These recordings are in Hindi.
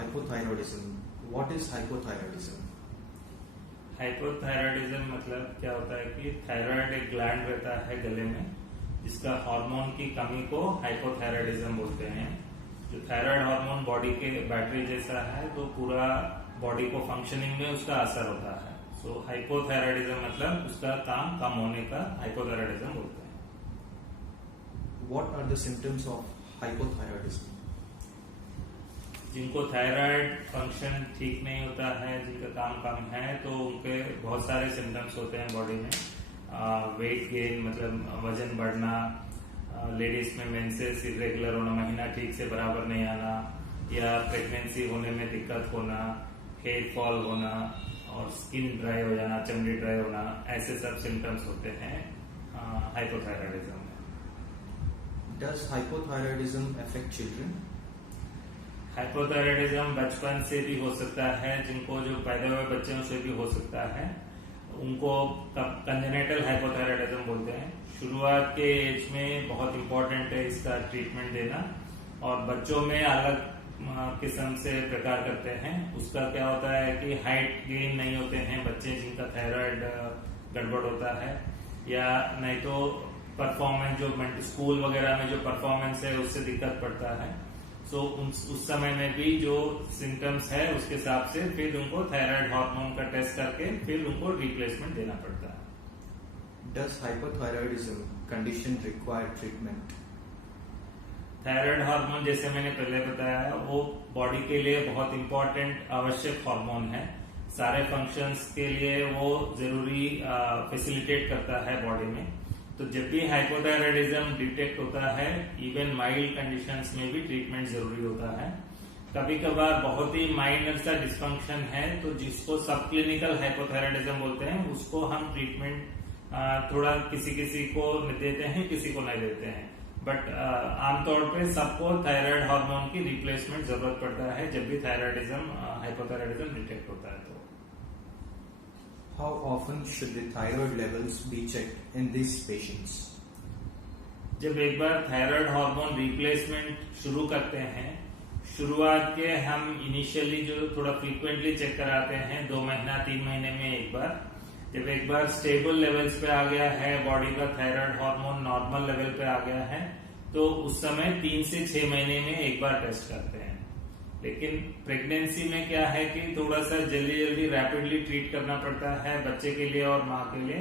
Hypothyroidism. What is hypothyroidism? Hypothyroidism मतलब क्या होता है कि थायराइड एक ग्लैंड रहता है गले में, जिसका हार्मोन की कमी को हाइपोथायराइडिज्म बोलते हैं। जो थायराइड हार्मोन बॉडी के बैटरी जैसा है, तो पूरा बॉडी को फंक्शनिंग में उसका असर होता है। सो हाइपोथायराइडिज्म मतलब उसका काम कम होने का हाइपोथायराइडिज्म बोलते हैं। What are the symptoms of hypothyroidism? जिनको थायराइड फंक्शन ठीक नहीं होता है, जिनका काम कम है, तो उनके बहुत सारे सिम्टम्स होते हैं बॉडी में। वेट गेन मतलब वजन बढ़ना, लेडीज में मेंसेस इरेगुलर होना, महीना ठीक से बराबर नहीं आना, या प्रेगनेंसी होने में दिक्कत होना, हेयर फॉल होना और स्किन ड्राई हो जाना, चमड़ी ड्राई होना, ऐसे सब सिम्टम्स होते हैं हाइपोथायराइडिज्म में। Does hypothyroidism affect children? Hypothyroidism बचपन से भी हो सकता है, जिनको जो पैदा हुए बच्चों से भी हो सकता है, उनको कंजेनिटल हाइपोथायराइडिज्म बोलते हैं। शुरुआत के एज में बहुत इंपॉर्टेंट है इसका ट्रीटमेंट देना, और बच्चों में अलग किस्म से प्रकार करते हैं। उसका क्या होता है कि हाइट गेन नहीं होते हैं बच्चे जिनका थायराइड गड़बड़ होता है, या नहीं तो परफॉर्मेंस, जो स्कूल वगैरह में जो परफॉर्मेंस है उससे दिक्कत पड़ता है। सो उस समय में भी जो सिम्टम्स है उसके हिसाब से फिर उनको थायराइड हार्मोन का टेस्ट करके फिर उनको रिप्लेसमेंट देना पड़ता है। Does hypothyroidism condition require treatment? Thyroid hormone, जैसे मैंने पहले बताया, वो बॉडी के लिए बहुत इंपॉर्टेंट आवश्यक हार्मोन है। सारे फंक्शंस के लिए वो जरूरी फैसिलिटेट करता है बॉडी में। तो जब भी हाइपोथायराइडिज्म डिटेक्ट होता है, इवन माइल्ड कंडीशंस में भी ट्रीटमेंट जरूरी होता है। कभी कभार बहुत ही माइनर सा डिस्फंक्शन है, तो जिसको सब क्लिनिकल हाइपोथायराइडिज्म बोलते हैं, उसको हम ट्रीटमेंट थोड़ा किसी किसी को देते हैं, किसी को नहीं देते हैं। बट आमतौर पे सबको थायराइड हार्मोन की रिप्लेसमेंट जरूरत पड़ता है जब भी हाइपोथायराइडिज्म डिटेक्ट होता है। तो How often should the thyroid levels be checked in these patients? जब एक बार थायराइड हार्मोन रिप्लेसमेंट शुरू करते हैं, शुरुआत के हम इनिशियली जो थोड़ा फ्रीक्वेंटली चेक कराते हैं, 2 महीना 3 महीने में एक बार। जब एक बार स्टेबल लेवल्स पे आ गया है, बॉडी का थायराइड हार्मोन नॉर्मल लेवल पे आ गया है, तो उस समय 3 से 6 महीने में एक बार टेस्ट करते हैं। लेकिन प्रेगनेंसी में क्या है कि थोड़ा सा जल्दी रैपिडली ट्रीट करना पड़ता है बच्चे के लिए और माँ के लिए,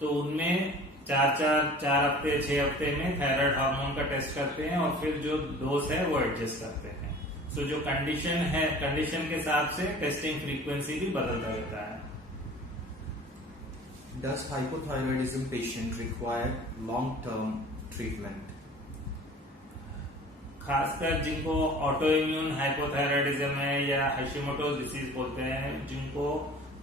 तो उनमें 4 हफ्ते 6 हफ्ते में थायराइड हार्मोन का टेस्ट करते हैं और फिर जो डोज है वो एडजस्ट करते हैं। सो जो कंडीशन है, कंडीशन के हिसाब से टेस्टिंग फ्रीक्वेंसी भी बदलता रहता है। Does hypothyroidism patient require long-term treatment? खासकर जिनको ऑटो इम्यून हाइपोथायराइडिज्म है या हाशिमोटोज डिसीज बोलते हैं, जिनको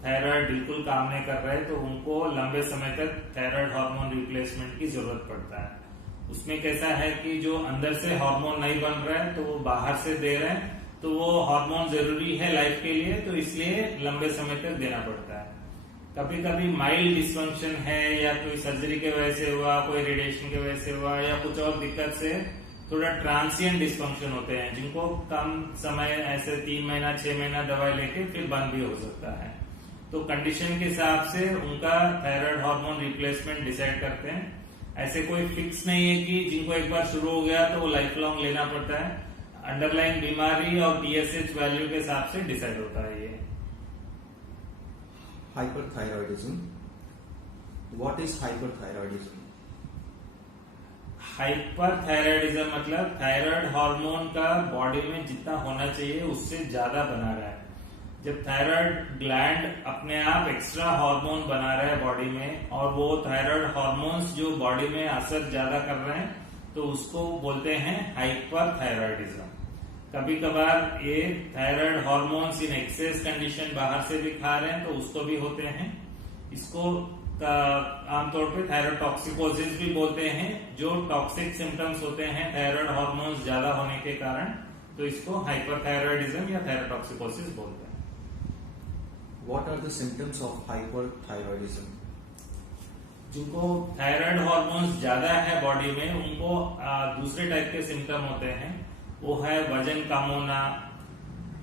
थायराइड बिल्कुल काम नहीं कर रहे, तो उनको लंबे समय तक थायराइड हार्मोन रिप्लेसमेंट की जरूरत पड़ता है। उसमें कैसा है कि जो अंदर से हार्मोन नहीं बन रहा है, तो वो बाहर से दे रहे हैं, तो वो हार्मोन जरूरी है लाइफ के लिए, तो इसलिए लंबे समय तक देना पड़ता है। कभी कभी माइल्ड डिस्फंक्शन है, या कोई सर्जरी के वजह से हुआ, कोई रेडिएशन की वजह से हुआ, या कुछ और दिक्कत से थोड़ा ट्रांसिएंट डिस्फंक्शन होते हैं, जिनको कम समय ऐसे 3 महीना 6 महीना दवाई लेके फिर बंद भी हो सकता है। तो कंडीशन के हिसाब से उनका थायराइड हार्मोन रिप्लेसमेंट डिसाइड करते हैं। ऐसे कोई फिक्स नहीं है कि जिनको एक बार शुरू हो गया तो वो लाइफ लॉन्ग लेना पड़ता है। अंडरलाइन बीमारी और TSH वैल्यू के हिसाब से डिसाइड होता है ये। Hyperthyroidism. What is hyperthyroidism? Hyperthyroidism मतलब थायराइड हार्मोन का बॉडी में जितना होना चाहिए उससे ज्यादा बना रहा है। जब थायराइड ग्लैंड अपने आप एक्स्ट्रा हार्मोन बना रहा है बॉडी में, और वो थायराइड हार्मोन्स जो बॉडी में असर ज्यादा कर रहे हैं, तो उसको बोलते हैं हाइपरथायराइडिज्म। कभी कभार ये thyroid hormones in excess condition बाहर से भी खा रहे हैं, तो उसको भी होते हैं। इसको आमतौर पे थायराइड टॉक्सिकोसिस भी बोलते हैं, जो टॉक्सिक सिम्टम्स होते हैं थायराइड हार्मोन्स ज्यादा होने के कारण, तो इसको हाइपरथायराइडिज्म या थायराइड टॉक्सिकोसिस बोलते हैं। What are the symptoms of hyperthyroidism? जिनको थायराइड हार्मोन्स ज्यादा है बॉडी में, उनको दूसरे टाइप के सिम्टम होते हैं। वो है वजन कम होना,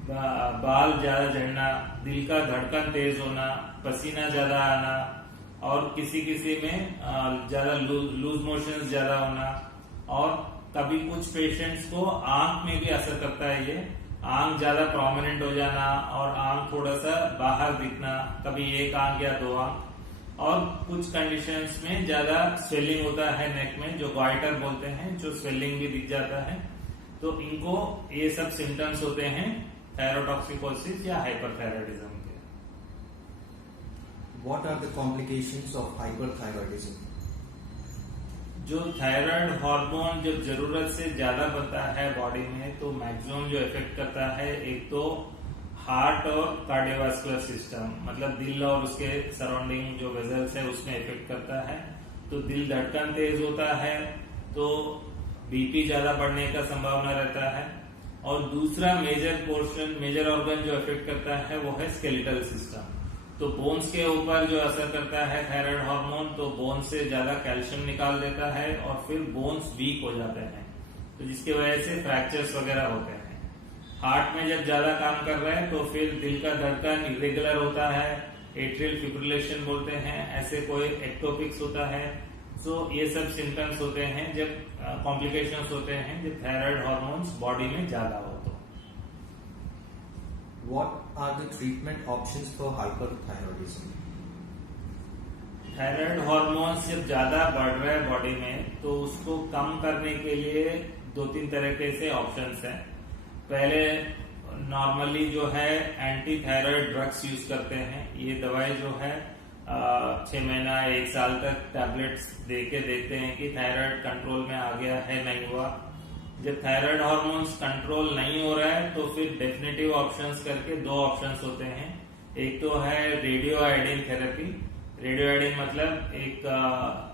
बाल ज्यादा झड़ना, दिल का धड़कन तेज होना, पसीना ज्यादा आना और किसी किसी में ज्यादा लूज मोशंस ज्यादा होना। और कभी कुछ पेशेंट्स को आंख में भी असर करता है ये, आंख ज्यादा प्रोमिनेंट हो जाना और आंख थोड़ा सा बाहर दिखना, कभी एक आंख या दो आंख। और कुछ कंडीशंस में ज्यादा स्वेलिंग होता है नेक में, जो गॉइटर बोलते हैं, जो स्वेलिंग भी दिख जाता है। तो इनको ये सब सिम्टम्स होते हैं थायरोटॉक्सिकोसिस या हाइपरथायरायडिज्म के। What are the complications of hyperthyroidism? जो थायराइड हार्मोन जब जरूरत से ज्यादा बनता है बॉडी में, तो मैक्सिमम जो इफेक्ट करता है, एक तो हार्ट और कार्डियोवास्कुलर सिस्टम, मतलब दिल और उसके सराउंडिंग जो वेजल्स है उसमें इफेक्ट करता है। तो दिल धड़कन तेज होता है तो बीपी ज्यादा बढ़ने का संभावना रहता है। और दूसरा मेजर ऑर्गन जो इफेक्ट करता है वो है स्केलेटल सिस्टम। तो बोन्स के ऊपर जो असर करता है थायराइड हार्मोन, तो बोन से ज्यादा कैल्शियम निकाल देता है और फिर बोन्स वीक हो जाते हैं, तो जिसकी वजह से फ्रैक्चर्स वगैरह होते हैं। हार्ट में जब ज्यादा काम कर रहा है तो फिर दिल का धड़कन इरेगुलर होता है, एट्रियल फिब्रिलेशन बोलते हैं, ऐसे कोई एक्टोपिक्स होता है। सो ये सब सिम्टम्स होते हैं जब कॉम्प्लिकेशंस होते हैं जब थायराइड हार्मोन्स बॉडी में ज्यादा हो तो। What are the treatment options for hyperthyroidism? Thyroid hormones जब ज्यादा बढ़ रहा है बॉडी में तो उसको कम करने के लिए 2-3 तरीके से ऑप्शंस हैं। पहले नॉर्मली जो है एंटी थायराइड ड्रग्स यूज करते हैं। ये दवाई जो है 6 महीना 1 साल तक टैबलेट्स देके देखते हैं कि थायराइड कंट्रोल में आ गया है नहीं हुआ। जब थायराइड हार्मोन्स कंट्रोल नहीं हो रहा है तो फिर डेफिनेटिव ऑप्शंस करके 2 ऑप्शंस होते हैं। एक तो है radio iodine therapy. Radio iodine मतलब एक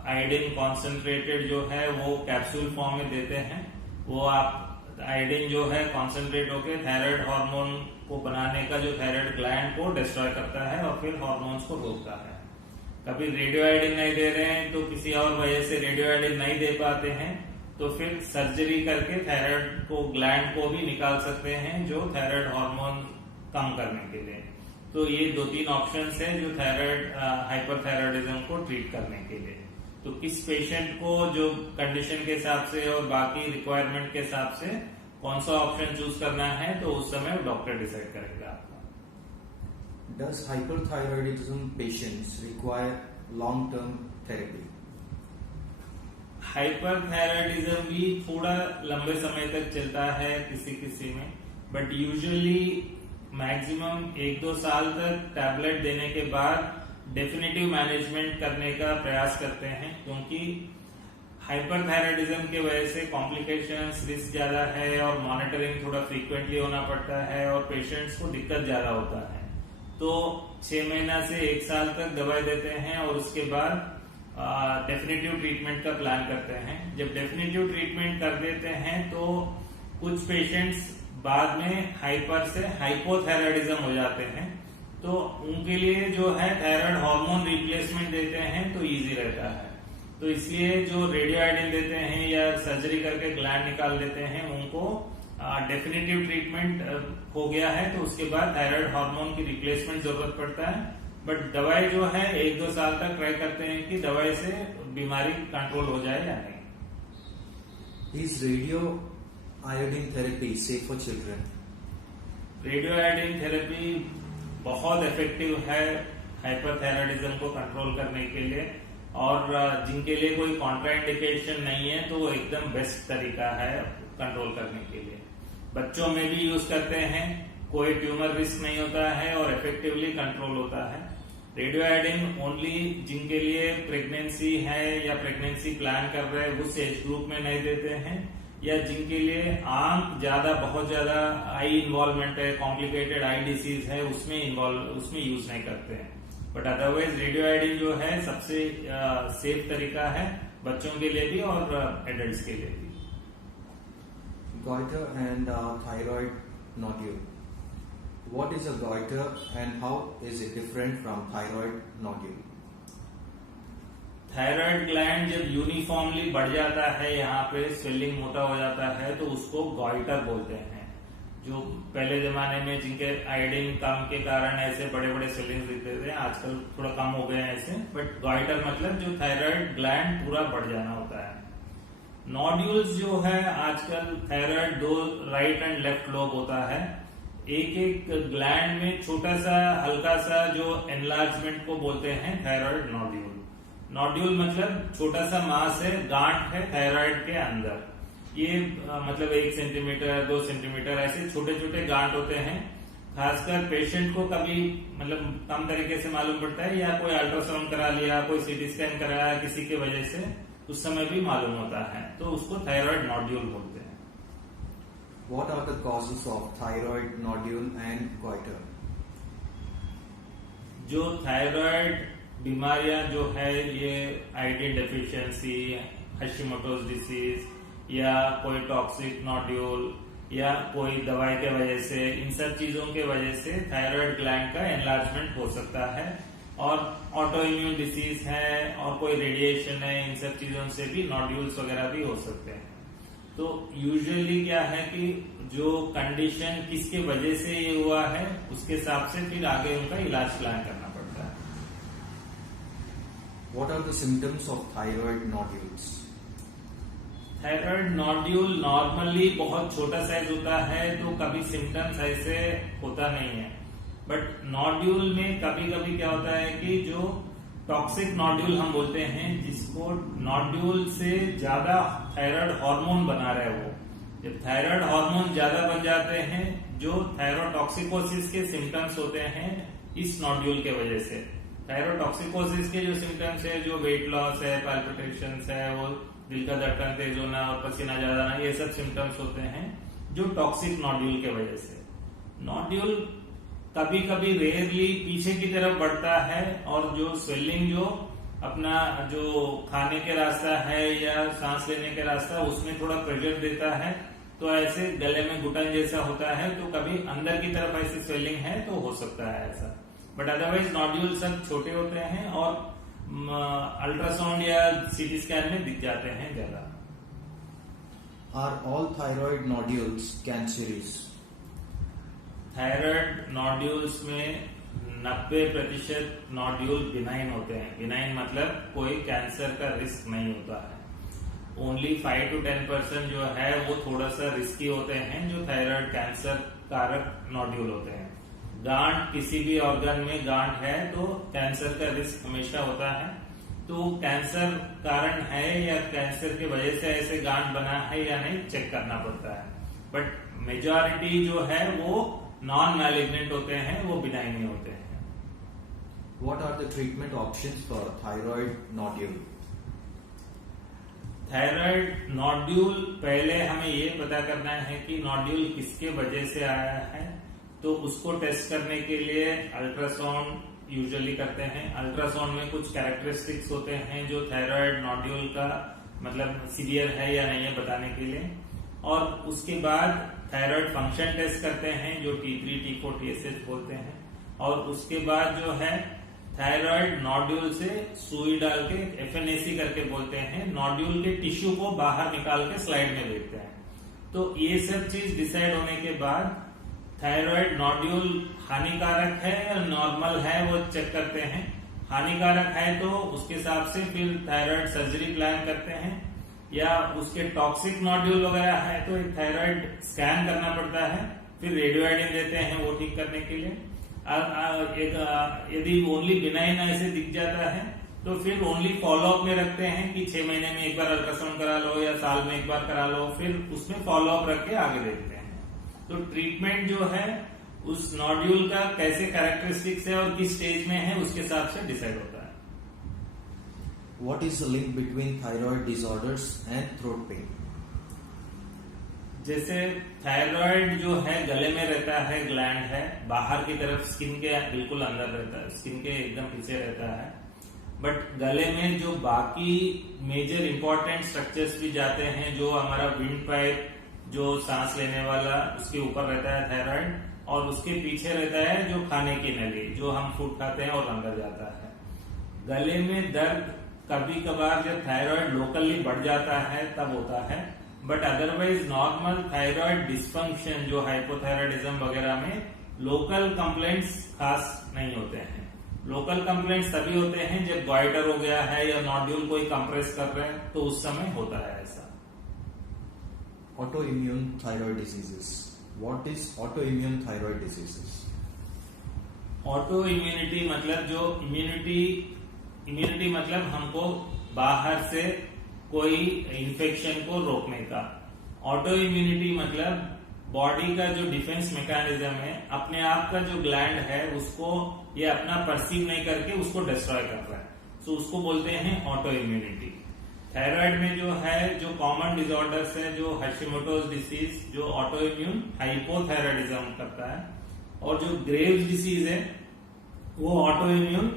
आयोडीन कॉन्सेंट्रेटेड जो है वो कैप्सूल फॉर्म में देते हैं। वो आप आयोडीन जो है कॉन्सेंट्रेट होकर थायराइड हार्मोन को बनाने का जो थायराइड ग्लैंड को डिस्ट्रॉय करता है और फिर हार्मोन्स को रोकता है। कभी रेडियो आयोडीन नहीं दे रहे हैं तो किसी और वजह से रेडियो आयोडीन नहीं दे पाते हैं तो फिर सर्जरी करके थायराइड को ग्लैंड को भी निकाल सकते हैं जो थायराइड हार्मोन कम करने के लिए। तो ये 2-3 ऑप्शंस है जो थायराइड हाइपरथायरायडिज्म को ट्रीट करने के लिए। तो किस पेशेंट को जो कंडीशन के हिसाब से और बाकी रिक्वायरमेंट के हिसाब से कौन सा ऑप्शन चूज करना है तो उस समय डॉक्टर डिसाइड करेगा आपका। Does hyperthyroidism patients require long-term therapy? Hyperthyroidism भी थोड़ा लंबे समय तक चलता है किसी किसी में, बट यूजुअली मैक्सिमम 1-2 साल तक टैबलेट देने के बाद डेफिनेटिव मैनेजमेंट करने का प्रयास करते हैं, क्योंकि हाइपरथायरायडिज्म की वजह से कॉम्प्लिकेशंस रिस्क ज्यादा है और मॉनिटरिंग थोड़ा फ्रीक्वेंटली होना पड़ता है और पेशेंट्स को दिक्कत ज्यादा होता है। तो 6 महीना से 1 साल तक दवाई देते हैं और उसके बाद डेफिनेटिव ट्रीटमेंट का प्लान करते हैं। जब डेफिनेटिव ट्रीटमेंट कर देते हैं तो कुछ पेशेंट्स बाद में हाइपर से हाइपोथायरायडिज्म हो जाते हैं, तो उनके लिए जो है थायराइड हार्मोन रिप्लेसमेंट देते हैं तो इजी रहता है। तो इसलिए जो रेडियो आयोडीन देते हैं या सर्जरी करके ग्लैंड निकाल देते हैं उनको डेफिनेटिव ट्रीटमेंट हो गया है तो उसके बाद थायराइड हार्मोन की रिप्लेसमेंट जरूरत पड़ता है। बट दवाई जो है 1-2 साल तक ट्राई करते हैं कि दवाई से बीमारी कंट्रोल हो जाए या नहीं। Is radio iodine therapy safe for children? Radio iodine therapy बहुत इफेक्टिव है हाइपरथायरायडिज्म को कंट्रोल करने के लिए, और जिनके लिए कोई कॉन्ट्राइंडिकेशन नहीं है तो वो एकदम बेस्ट तरीका है कंट्रोल करने के लिए। बच्चों में भी यूज करते हैं, कोई ट्यूमर रिस्क नहीं होता है और इफेक्टिवली कंट्रोल होता है। रेडियो आयोडीन ओनली जिनके लिए प्रेगनेंसी है या प्रेगनेंसी प्लान कर रहे हैं उस एज ग्रुप में नहीं देते हैं, या जिनके लिए आंख ज्यादा बहुत ज्यादा आई इन्वॉल्वमेंट है, कॉम्प्लिकेटेड आई डिसीज है, उसमें यूज नहीं करते हैं। बट अदरवाइज रेडियो आयोडीन जो है सबसे सेफ तरीका है बच्चों के लिए भी और एडल्ट्स के लिए भी। Goiter and thyroid nodule. What is a goiter and how is it different from thyroid nodule? Thyroid gland जब यूनिफॉर्मली बढ़ जाता है, यहाँ पे स्वेलिंग मोटा हो जाता है तो उसको गॉइटर बोलते हैं। जो पहले जमाने में जिनके आयोडीन कम के कारण ऐसे बड़े बड़े स्वेलिंग दिखते थे, आजकल थोड़ा कम हो गए हैं ऐसे। बट गॉइटर मतलब जो थायराइड ग्लैंड पूरा बढ़ जाना होता है। नोड्यूल्स जो है, आजकल thyroid 2 right and left lobe होता है। एक ग्लैंड में छोटा सा हल्का सा जो एनलार्जमेंट को बोलते हैं थायराइड नोड्यूल। नोड्यूल मतलब छोटा सा मास है, गांठ है थायराइड के अंदर। ये मतलब 1 सेंटीमीटर 2 सेंटीमीटर ऐसे छोटे छोटे गांठ होते हैं। खासकर पेशेंट को कभी मतलब कम तरीके से मालूम पड़ता है, या कोई अल्ट्रासाउंड करा लिया, कोई सीटी स्कैन कराया किसी की वजह से, उस समय भी मालूम होता है, तो उसको थायराइड नोड्यूल बोलते हैं। What are the causes of thyroid nodule and goiter? जो थायराइड बीमारियां जो है, ये आयोडीन डेफिशिएंसी, हाशिमोटोज डिसीज या कोई टॉक्सिक नोड्यूल या कोई दवाई के वजह से, इन सब चीजों के वजह से थायराइड ग्लैंड का एनलार्जमेंट हो सकता है। और ऑटो इम्यून डिसीज है और कोई रेडिएशन है, इन सब चीजों से भी नोड्यूल्स वगैरह भी हो सकते हैं। तो यूजुअली क्या है कि जो कंडीशन किसके वजह से ये हुआ है, उसके हिसाब से फिर आगे उनका इलाज प्लान करना पड़ता है। What are the symptoms of thyroid nodules? Thyroid nodule normally बहुत छोटा साइज होता है, तो कभी सिम्टम्स ऐसे होता नहीं है। बट नोड्यूल में कभी कभी क्या होता है कि जो टॉक्सिक नोड्यूल हम बोलते हैं, जिसको नोड्यूल से ज्यादा थायराइड हार्मोन बना रहे, वो जब थायराइड हार्मोन ज्यादा बन जाते हैं, जो थायरोटॉक्सिकोसिस के सिम्टम्स होते हैं इस नोड्यूल के वजह से। थायरोटॉक्सिकोसिस के जो सिम्टम्स है, जो वेट लॉस है, पैल्पिटेशंस है, वो दिल का धड़कन तेज होना और पसीना ज्यादा आना, ये सब सिम्टम्स होते हैं जो टॉक्सिक नोड्यूल के वजह से। नोड्यूल कभी कभी रेयरली पीछे की तरफ बढ़ता है, और जो स्वेलिंग जो अपना जो खाने के रास्ता है या सांस लेने के रास्ता, उसमें थोड़ा प्रेशर देता है, तो ऐसे गले में घुटन जैसा होता है। तो कभी अंदर की तरफ ऐसी स्वेलिंग है तो हो सकता है ऐसा। बट अदरवाइज नोड्यूल सब छोटे होते हैं और अल्ट्रासाउंड या सीटी स्कैन में दिख जाते हैं ज्यादा। Are all thyroid nodules cancerous? Thyroid nodules में 90% नोड्यूल बिनाइन होते हैं। बिनाइन मतलब कोई कैंसर का रिस्क नहीं होता है। ओनली 5 to 10% जो है वो थोड़ा सा रिस्की होते हैं, जो थायराइड कैंसर कारक नोड्यूल होते हैं। गांठ किसी भी ऑर्गन में गांठ है तो कैंसर का रिस्क हमेशा होता है। तो कैंसर कारण है या कैंसर की वजह से ऐसे गांठ बना है या नहीं, चेक करना पड़ता है। बट मेजॉरिटी जो है वो नॉन मैलिग्नेंट होते हैं, वो बिनाइन ही होते हैं। What are the treatment options for thyroid nodule? Thyroid nodule, पहले हमें ये पता करना है कि नोड्यूल किसके वजह से आया है, तो उसको टेस्ट करने के लिए अल्ट्रासाउंड यूजुअली करते हैं। अल्ट्रासाउंड में कुछ कैरेक्टरिस्टिक्स होते हैं जो थायराइड नोड्यूल का मतलब सीवियर है या नहीं है बताने के लिए। और उसके बाद थायराइड फंक्शन टेस्ट करते हैं, जो T3, T4, TSH बोलते हैं। और उसके बाद जो है थायराइड नोड्यूल से सुई डाल के, FNAC करके बोलते हैं, नोड्यूल के टिश्यू को बाहर निकाल के स्लाइड में देखते हैं। तो ये सब चीज डिसाइड होने के बाद थायराइड नोड्यूल हानिकारक है या नॉर्मल है वो चेक करते हैं। हानिकारक है तो उसके हिसाब से फिर थायराइड सर्जरी प्लान करते हैं, या उसके टॉक्सिक नोड्यूल वगैरह है तो एक थायराइड स्कैन करना पड़ता है, फिर रेडियोआयोडीन देते हैं वो ठीक करने के लिए। यदि ओनली बिनाइन ऐसे दिख जाता है तो फिर ओनली फॉलोअप में रखते हैं कि 6 महीने में एक बार अल्ट्रासाउंड करा लो या साल में एक बार करा लो, फिर उसमें फॉलोअप रख के आगे देखते हैं। तो ट्रीटमेंट जो है उस नोड्यूल का कैसे कैरेक्टरिस्टिक्स है और किस स्टेज में है उसके हिसाब से डिसाइड होता है। What is the link between thyroid disorders and throat pain? जैसे थायराइड जो है गले में रहता है, ग्लैंड है, बाहर की तरफ स्किन के बिल्कुल अंदर रहता है, स्किन के एकदम पीछे रहता है। बट गले में जो बाकी मेजर इंपॉर्टेंट स्ट्रक्चर्स भी जाते हैं, जो हमारा विंड पाइप जो सांस लेने वाला, उसके ऊपर रहता है थायराइड, और उसके पीछे रहता है जो खाने की नली, जो हम फूड खाते हैं और अंदर जाता है। गले में दर्द कभी कभार जब थायराइड लोकली बढ़ जाता है तब होता है, but otherwise normal thyroid dysfunction जो हाइपोथायराइडिज्म वगैरह में लोकल कंप्लेंट्स खास नहीं होते हैं। लोकल कंप्लेंट्स तभी होते हैं जब गॉइटर हो गया है या नोड्यूल कोई कंप्रेस कर रहे हैं, तो उस समय होता है ऐसा। Autoimmune thyroid diseases. What is autoimmune thyroid diseases? Auto immunity मतलब जो इम्यूनिटी मतलब हमको बाहर से कोई इन्फेक्शन को रोकने का। ऑटो इम्यूनिटी मतलब बॉडी का जो डिफेंस मैकेनिज्म है, अपने आप का जो ग्लैंड है उसको ये अपना परसीव नहीं करके उसको डिस्ट्रॉय कर रहा है, तो उसको बोलते हैं ऑटो इम्यूनिटी। थायराइड में जो है जो कॉमन डिसऑर्डर्स है, जो हाशिमोटोज डिसीज जो ऑटो इम्यून हाइपोथायराइडिज्म करता है, और जो ग्रेव्स डिसीज है वो ऑटो इम्यून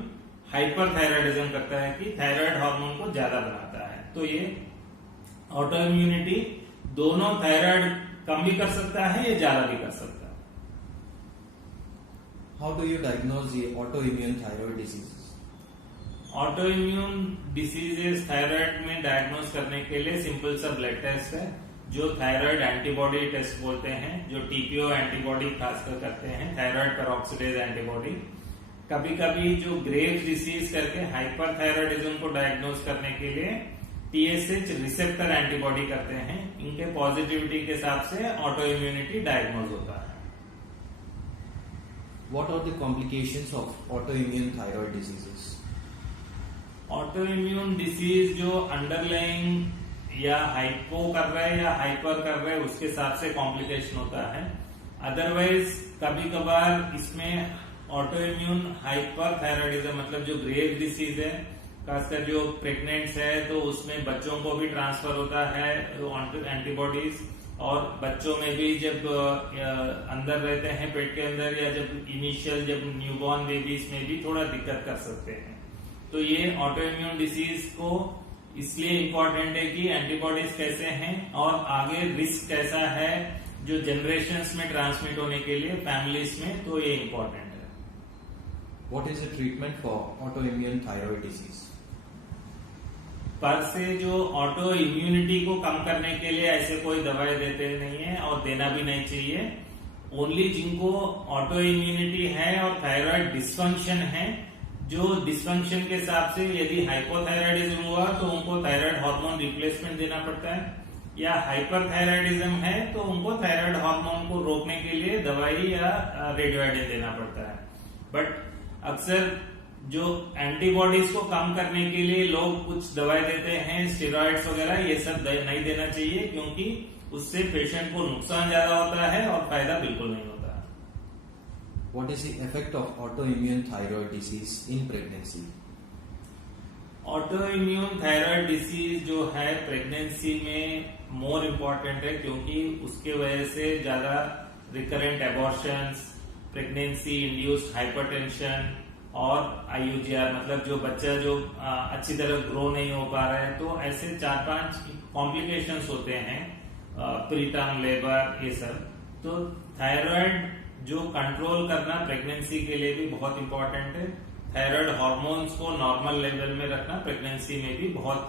हाइपरथायराइडिज्म करता है कि थायराइड हार्मोन को ज्यादा बनाता है। तो ये ऑटो इम्यूनिटी दोनों थायराइड कम भी कर सकता है या ज्यादा भी कर सकता है। How do you diagnose the autoimmune thyroid diseases? Auto immune diseases thyroid में डायग्नोज करने के लिए सिंपल सा ब्लड टेस्ट है जो थायराइड एंटीबॉडी टेस्ट बोलते हैं, जो टीपीओ एंटीबॉडी खासकर करते हैं, थायराइड पेरोक्सिडेज एंटीबॉडी। कभी कभी जो ग्रेव्स डिसीज करके हाइपरथायराइडिज्म को डायग्नोज करने के लिए टीएसएच रिसेप्टर एंटीबॉडी करते हैं। इनके पॉजिटिविटी के हिसाब से ऑटो इम्यूनिटी डायग्नोज होता है। What are the complications of autoimmune thyroid diseases? Auto immune disease जो अंडरलाइंग या हाइपो कर रहा है या हाइपर कर रहा है उसके हिसाब से कॉम्प्लिकेशन होता है। अदरवाइज कभी कभार इसमें ऑटो इम्यून हाइपर थायराइडिज्म मतलब जो ग्रेव डिसीज है, खासकर जो प्रेग्नेंट्स है तो उसमें बच्चों को भी ट्रांसफर होता है एंटीबॉडीज, और बच्चों में भी जब अंदर रहते हैं पेट के अंदर या जब इनिशियल जब न्यूबॉर्न बेबीज में भी थोड़ा दिक्कत कर सकते हैं। तो ये ऑटो इम्यून डिसीज को इसलिए इम्पोर्टेंट है कि एंटीबॉडीज कैसे हैं और आगे रिस्क कैसा है जो जनरेशंस में ट्रांसमिट होने के लिए फैमिलीज में, तो ये इम्पोर्टेंट है। What is the treatment for autoimmune thyroid disease? पर से जो ऑटो इम्यूनिटी को कम करने के लिए ऐसे कोई दवाई देते नहीं है और देना भी नहीं चाहिए। ओनली जिनको ऑटो इम्यूनिटी है और थायराइड डिस्फंक्शन है, जो डिस्फंक्शन के हिसाब से यदि हाइपोथायराइडिज्म हुआ तो उनको थायराइड हार्मोन रिप्लेसमेंट देना पड़ता है, या हाइपरथायराइडिज्म है तो उनको थायराइड हार्मोन को रोकने के लिए दवाई या रेडियोआइडिन देना पड़ता है। बट अक्सर जो एंटीबॉडीज को कम करने के लिए लोग कुछ दवाई देते हैं, स्टेरॉइड्स वगैरह, ये सब नहीं देना चाहिए क्योंकि उससे पेशेंट को नुकसान ज्यादा होता है और फायदा बिल्कुल नहीं होता। What is the effect of autoimmune thyroid disease in pregnancy? Auto immune thyroid disease जो है प्रेगनेंसी में मोर इम्पोर्टेंट है क्योंकि उसके वजह से ज्यादा recurrent abortions, pregnancy induced hypertension और आईयूजीआर मतलब जो बच्चा जो अच्छी तरह ग्रो नहीं हो पा रहा है, तो ऐसे 4-5 कॉम्प्लिकेशंस होते हैं, प्रीटर्म लेबर, ये सब। तो थायराइड जो कंट्रोल करना प्रेगनेंसी के लिए भी बहुत इंपॉर्टेंट है। थायराइड हार्मोन्स को नॉर्मल लेवल में रखना प्रेगनेंसी में भी बहुत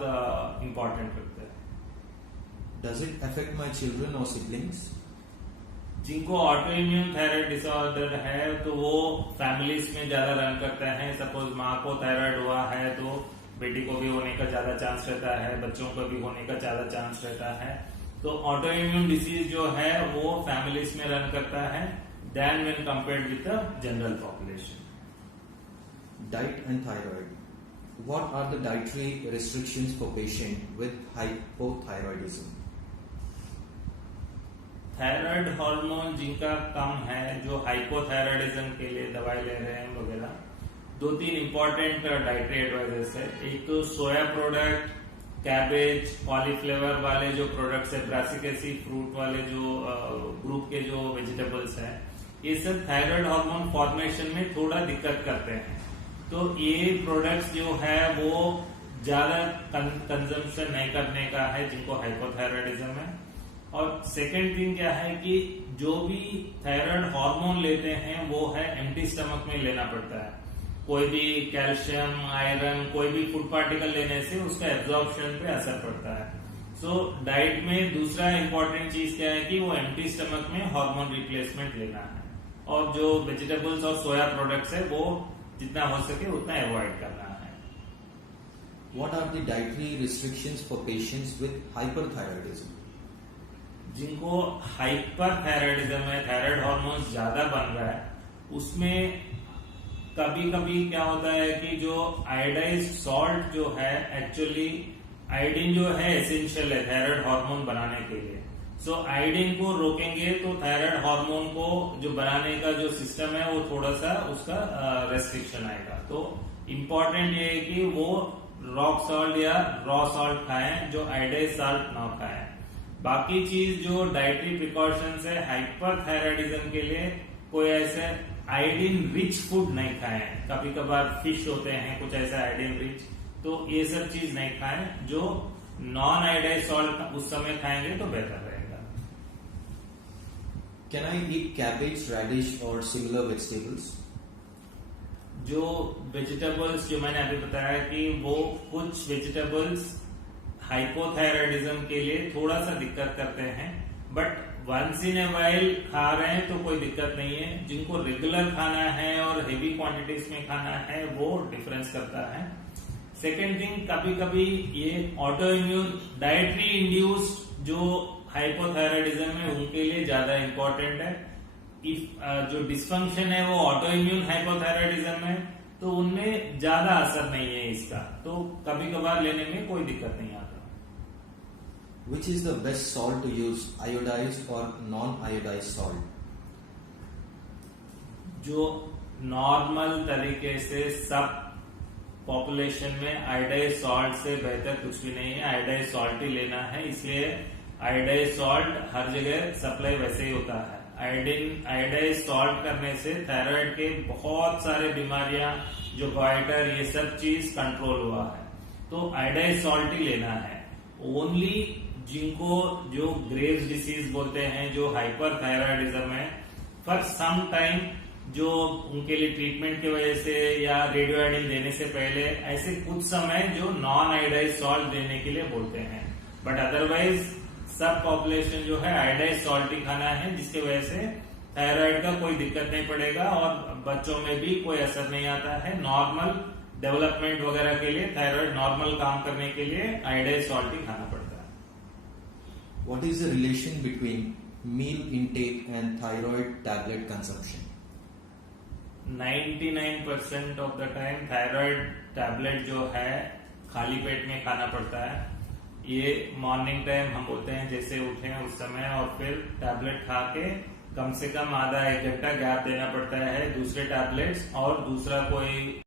इंपॉर्टेंट रखता है। Does it affect my children or siblings? जिनको ऑटो इम्यून थायराइड डिसऑर्डर है तो वो फैमिलीज में ज्यादा रन करता है। सपोज माँ को थायराइड हुआ है तो बेटी को भी होने का ज्यादा चांस रहता है, बच्चों को भी होने का ज्यादा चांस रहता है। तो ऑटो इम्यून डिसीज जो है वो फैमिलीज में रन करता है then when compared with the general population. Diet and thyroid. What are the dietary restrictions for patient with hypothyroidism? Thyroid hormone जिनका कम है, जो हाइपोथायराइडिज्म के लिए दवाई ले रहे हैं वगैरह, 2-3 इंपॉर्टेंट डाइटरी एडवाइजर्स है। एक तो सोया प्रोडक्ट, कैबेज, कॉलीफ्लावर वाले जो प्रोडक्ट्स है, ब्रासिकेसी फ्रूट वाले जो ग्रुप के जो वेजिटेबल्स हैं, ये सब थायराइड हार्मोन फॉर्मेशन में थोड़ा दिक्कत करते हैं। तो ये प्रोडक्ट्स जो है वो ज्यादा कंजम्पशन नहीं करने का है जिनको हाइपोथायराइडिज्म है। और सेकेंड थिंग क्या है कि जो भी थायराइड हार्मोन लेते हैं वो है एम्प्टी स्टमक में लेना पड़ता है। कोई भी कैल्शियम, आयरन, कोई भी फूड पार्टिकल लेने से उसका एब्जॉर्प्शन पे असर पड़ता है। सो डाइट में दूसरा इंपॉर्टेंट चीज क्या है कि वो एम्प्टी स्टमक में हार्मोन रिप्लेसमेंट लेना है, और जो वेजिटेबल्स और सोया प्रोडक्ट्स है वो जितना हो सके उतना अवॉइड करना है। What are the dietary restrictions for patients with hyperthyroidism? जिनको हाइपरथायराइडिज्म है, थायराइड हार्मोन ज्यादा बन रहा है, उसमें कभी कभी क्या होता है कि जो आयोडाइज्ड सॉल्ट जो है, एक्चुअली आयोडीन जो है एसेंशियल है थायराइड हार्मोन बनाने के लिए। सो आयोडीन को रोकेंगे तो थायराइड हार्मोन को जो बनाने का जो सिस्टम है वो थोड़ा सा उसका रेस्ट्रिक्शन आएगा। तो इम्पोर्टेंट ये है कि वो रॉक सॉल्ट या रॉ सॉल्ट खाएं, जो आयोडाइज्ड सॉल्ट ना खाएं। बाकी चीज जो डाइटरी प्रिकॉशंस है हाइपरथायराइडिज्म के लिए, कोई ऐसे आयोडीन रिच फूड नहीं खाएं। कभी कभार फिश होते हैं कुछ ऐसे आयोडीन रिच, तो ये सब चीज नहीं खाएं। जो नॉन आयोडाइज्ड सॉल्ट उस समय खाएंगे तो बेहतर रहेगा। Can I eat cabbage, radish or similar vegetables? जो वेजिटेबल्स जो मैंने अभी बताया कि वो कुछ वेजिटेबल्स हाइपोथायराइडिज्म के लिए थोड़ा सा दिक्कत करते हैं, but once in a while खा रहे हैं तो कोई दिक्कत नहीं है। जिनको रेगुलर खाना है और हेवी क्वांटिटीज में खाना है वो डिफरेंस करता है। सेकेंड थिंग, कभी कभी ये ऑटो इम्यून डाइटरी इंड्यूस्ड जो हाइपोथायराइडिज्म है उनके लिए ज्यादा इंपॉर्टेंट है। इफ जो डिस्फंक्शन है वो ऑटो इम्यून हाइपोथायराइडिज्म है तो उनमें ज्यादा असर नहीं है इसका, तो कभी कभार लेने में कोई दिक्कत नहीं आता। Which is the best salt to use, iodized or non-iodized salt? जो नॉर्मल तरीके से सब पॉपुलेशन में आयोडाइज्ड सॉल्ट से बेहतर कुछ भी नहीं है, आयोडाइज्ड सॉल्ट ही लेना है। इसलिए आयोडाइज्ड सॉल्ट हर जगह सप्लाई वैसे ही होता है। आयोडाइज्ड सॉल्ट करने से थायराइड के बहुत सारे बीमारियां जो गॉइटर ये सब चीज कंट्रोल हुआ है, तो आयोडाइज्ड सॉल्ट ही लेना है। ओनली जिनको जो ग्रेव्स डिसीज बोलते हैं, जो हाइपरथायराइडिज्म है, फॉर सम टाइम जो उनके लिए ट्रीटमेंट की वजह से या रेडियोआयोडीन देने से पहले ऐसे कुछ समय जो नॉन आयोडाइज्ड सॉल्ट देने के लिए बोलते हैं, बट अदरवाइज सब पॉपुलेशन जो है आयोडाइज्ड सॉल्ट ही खाना है, जिसकी वजह से थायराइड का कोई दिक्कत नहीं पड़ेगा और बच्चों में भी कोई असर नहीं आता है। नॉर्मल डेवलपमेंट वगैरह के लिए, थायराइड नॉर्मल काम करने के लिए आयोडाइज्ड सॉल्ट ही खाना पड़ता है। What is the relation between meal intake and thyroid tablet consumption? 99% of the time thyroid tablet जो है खाली पेट में खाना पड़ता है। ये मॉर्निंग टाइम हम बोलते हैं जैसे उठे उस समय, और फिर टैबलेट खा के कम से कम आधा एक घंटा गैप देना पड़ता है दूसरे टैबलेट्स और दूसरा कोई